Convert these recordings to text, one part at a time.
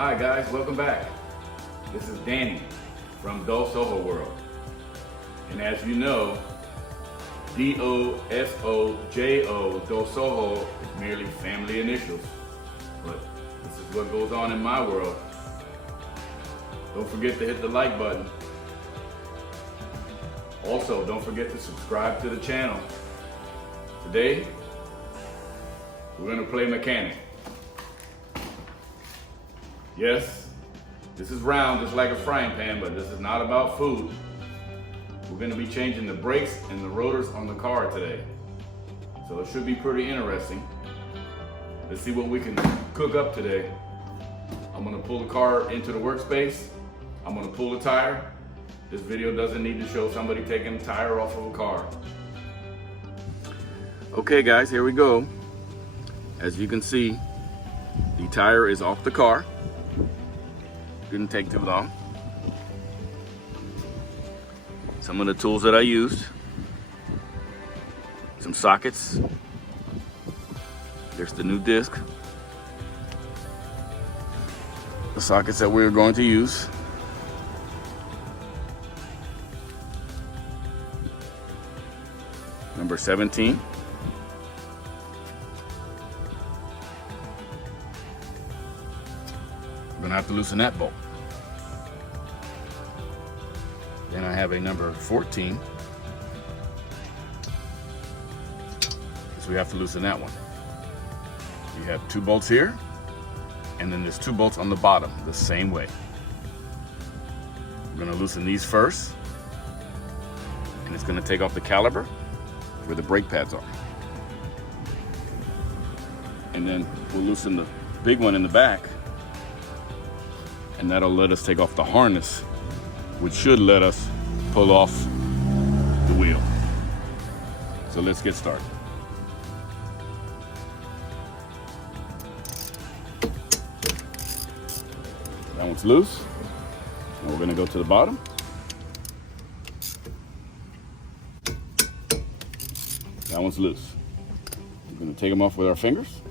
Hi guys, welcome back. This is Danny from DosojoWorld. And as you know, D-O-S-O-J-O, Dosojo, is merely family initials. But this is what goes on in my world. Don't forget to hit the like button. Also, don't forget to subscribe to the channel. Today, we're gonna play mechanic. Yes, this is round just like a frying pan, but this is not about food. We're gonna be changing the brakes and the rotors on the car today. So it should be pretty interesting. Let's see what we can cook up today. I'm gonna pull the car into the workspace. I'm gonna pull the tire. This video doesn't need to show somebody taking the tire off of a car. Okay guys, here we go. As you can see, the tire is off the car. Didn't take too long. Some of the tools that I used. Some sockets. There's the new disc. The sockets that we're going to use. Number 17. We're gonna have to loosen that bolt. Then I have a number 14. So we have to loosen that one. You have 2 bolts here, and then there's 2 bolts on the bottom, the same way. We're gonna loosen these first, and it's gonna take off the caliper where the brake pads are. And then we'll loosen the big one in the back, and that'll let us take off the harness, which should let us pull off the wheel. So let's get started. That one's loose. Now we're gonna go to the bottom. That one's loose. We're gonna take them off with our fingers.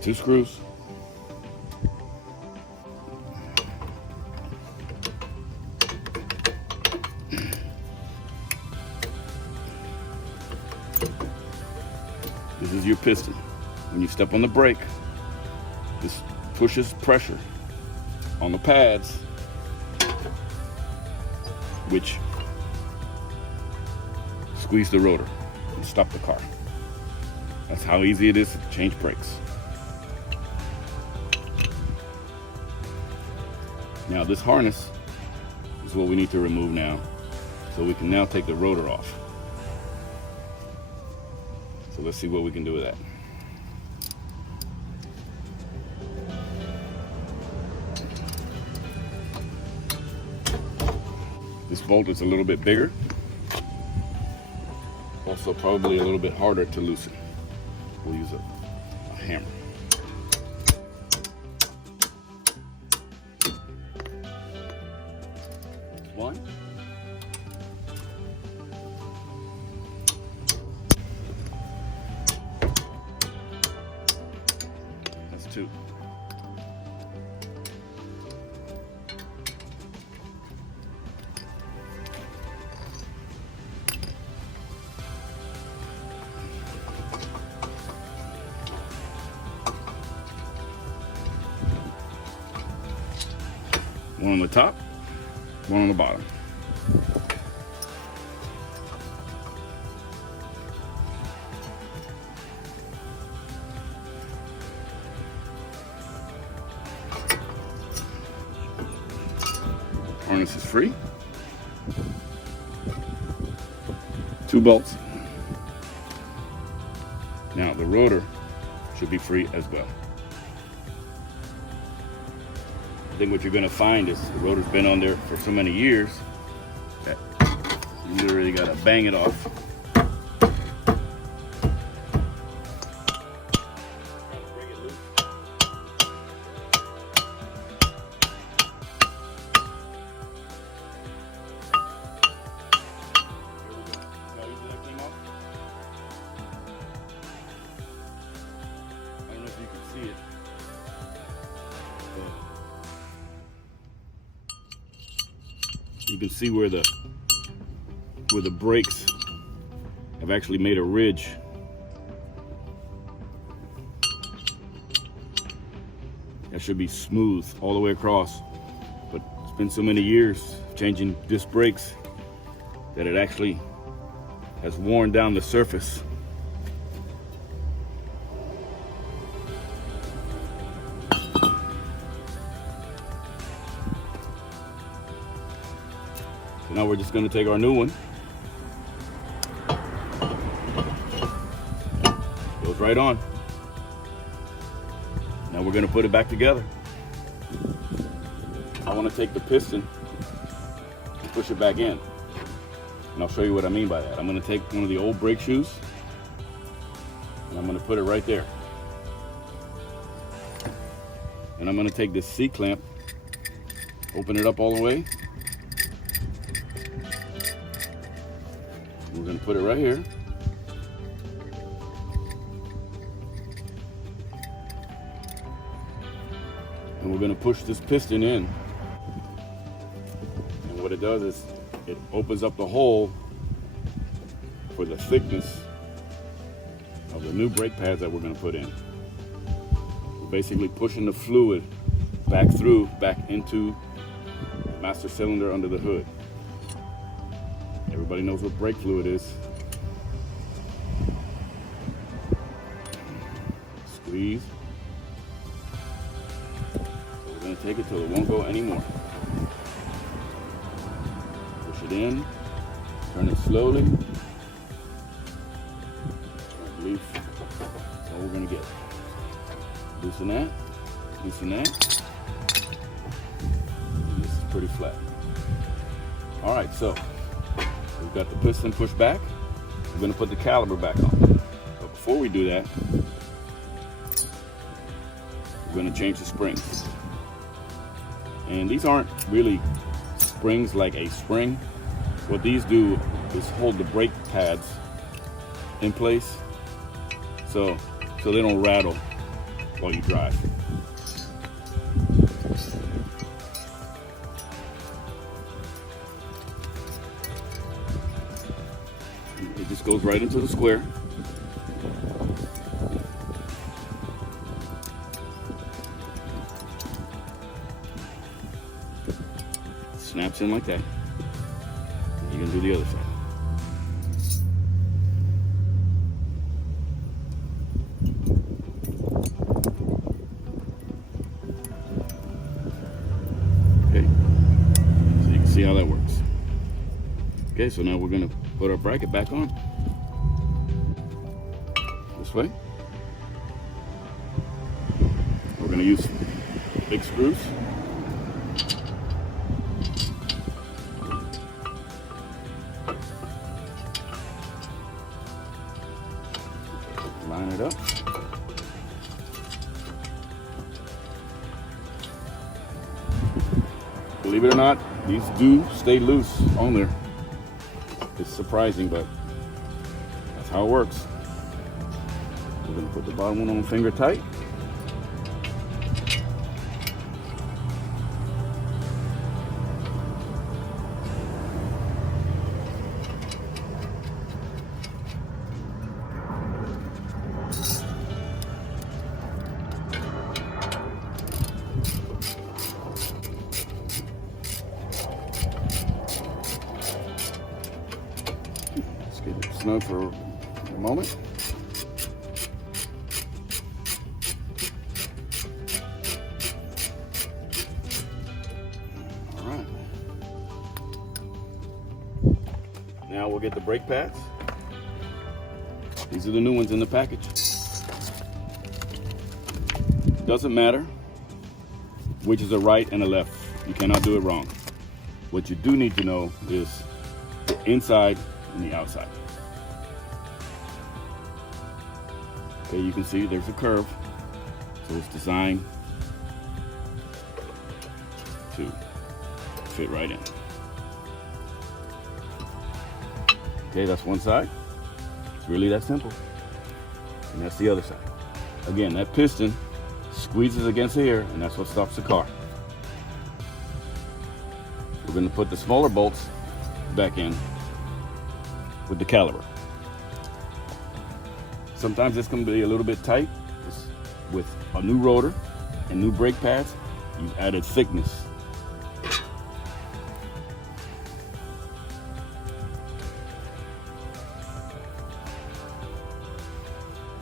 Two screws. This is your piston. When you step on the brake, this pushes pressure on the pads, which squeeze the rotor and stop the car. That's how easy it is to change brakes. Now this harness is what we need to remove now, so we can now take the rotor off. So let's see what we can do with that. This bolt is a little bit bigger, also probably a little bit harder to loosen. We'll use a hammer. One. That's 2. One on the top, one on the bottom. Harness is free. 2 bolts. Now the rotor should be free as well. I think what you're gonna find is the rotor's been on there for so many years that you literally gotta bang it off. you can see where the brakes have actually made a ridge. That should be smooth all the way across, but it's been so many years changing disc brakes that it actually has worn down the surface. So now we're just going to take our new one. Goes right on. Now we're going to put it back together. I want to take the piston and push it back in. And I'll show you what I mean by that. I'm going to take one of the old brake shoes and I'm going to put it right there. And I'm going to take this C-clamp, open it up all the way. We're going to put it right here. And we're going to push this piston in. And what it does is it opens up the hole for the thickness of the new brake pads that we're going to put in. We're basically pushing the fluid back into the master cylinder under the hood. Everybody knows what brake fluid is. Squeeze. So we're going to take it till it won't go anymore. Push it in, turn it slowly. I believe that's all we're going to get. Loosen that, loosen that. And this is pretty flat. All right, so we've got the piston pushed back. We're going to put the caliper back on. But before we do that, we're going to change the springs. And these aren't really springs like a spring. What these do is hold the brake pads in place so they don't rattle while you drive. It just goes right into the square. Snaps in like that. You can do the other side. Okay, so you can see how that works. Okay, so now we're going to put our bracket back on. This way. We're going to use big screws. Line it up. Believe it or not, these do stay loose on there. It's surprising, but that's how it works. We're going to put the bottom one on finger tight. Snug for a moment. All right. Now we'll get the brake pads. These are the new ones in the package. Doesn't matter which is a right and a left. You cannot do it wrong. What you do need to know is the inside and the outside. Okay, you can see there's a curve, so it's designed to fit right in. Okay, that's one side. It's really that simple. And that's the other side. Again, that piston squeezes against here, and that's what stops the car. we're going to put the smaller bolts back in with the caliper. Sometimes it's going to be a little bit tight. With a new rotor and new brake pads, you've added thickness.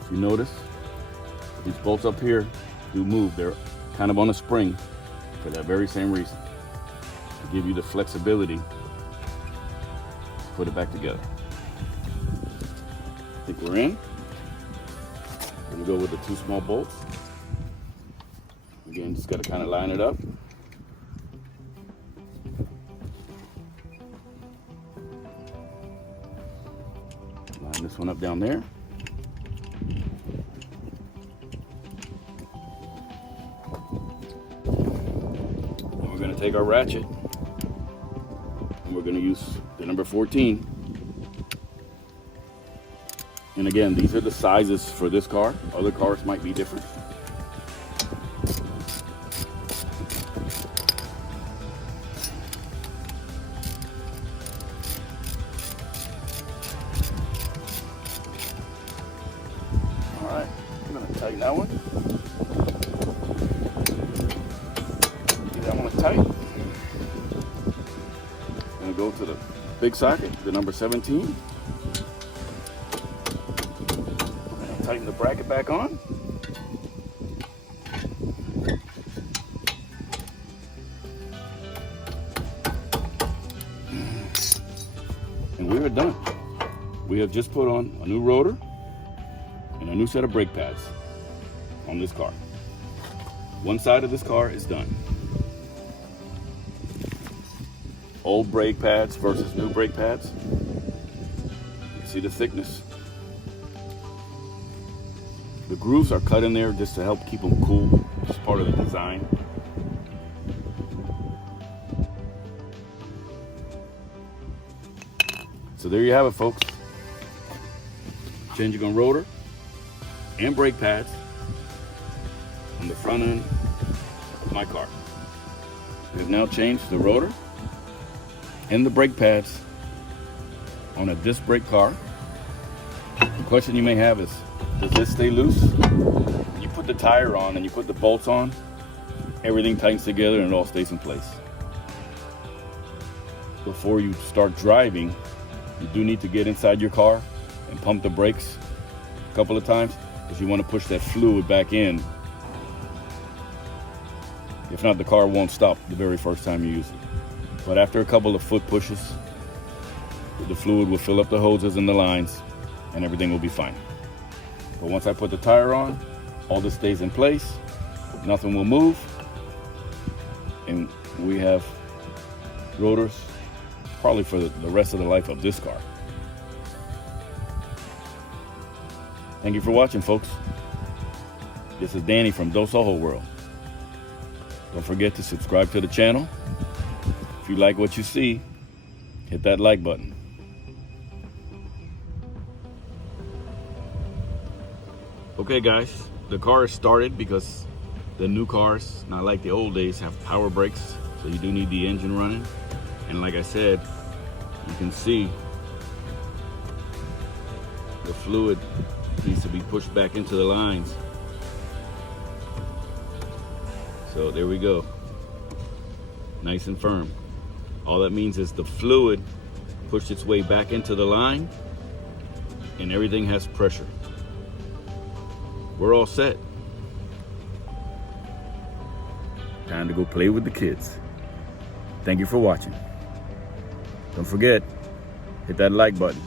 If you notice, these bolts up here do move. They're kind of on a spring for that very same reason, to give you the flexibility to put it back together. I think we're in. We're gonna go with the 2 small bolts. Again, just gotta kind of line it up. Line this one up down there. And we're gonna take our ratchet and we're gonna use the number 14. And again, these are the sizes for this car. Other cars might be different. All right, I'm gonna tighten that one. Get that one tight. I'm gonna go to the big socket, the number 17. Tighten the bracket back on. And we are done. We have just put on a new rotor and a new set of brake pads on this car. One side of this car is done. Old brake pads versus new brake pads. You see the thickness. The grooves are cut in there just to help keep them cool. It's part of the design. So there you have it, folks. Changing on rotor and brake pads on the front end of my car. We've now changed the rotor and the brake pads on a disc brake car. The question you may have is, does this stay loose? You put the tire on and you put the bolts on, everything tightens together and it all stays in place. Before you start driving, you do need to get inside your car and pump the brakes a couple of times, because you want to push that fluid back in. If not, the car won't stop the very first time you use it. But after a couple of foot pushes, the fluid will fill up the hoses and the lines and everything will be fine. But once I put the tire on, all this stays in place, nothing will move, and we have rotors probably for the rest of the life of this car. Thank you for watching, folks. This is Danny from DosojoWorld. Don't forget to subscribe to the channel. If you like what you see, hit that like button. Okay guys, the car is started because the new cars, not like the old days, have power brakes, so you do need the engine running. And like I said, you can see the fluid needs to be pushed back into the lines. So there we go, nice and firm. All that means is the fluid pushed its way back into the line and everything has pressure. We're all set. Time to go play with the kids. Thank you for watching. Don't forget, hit that like button.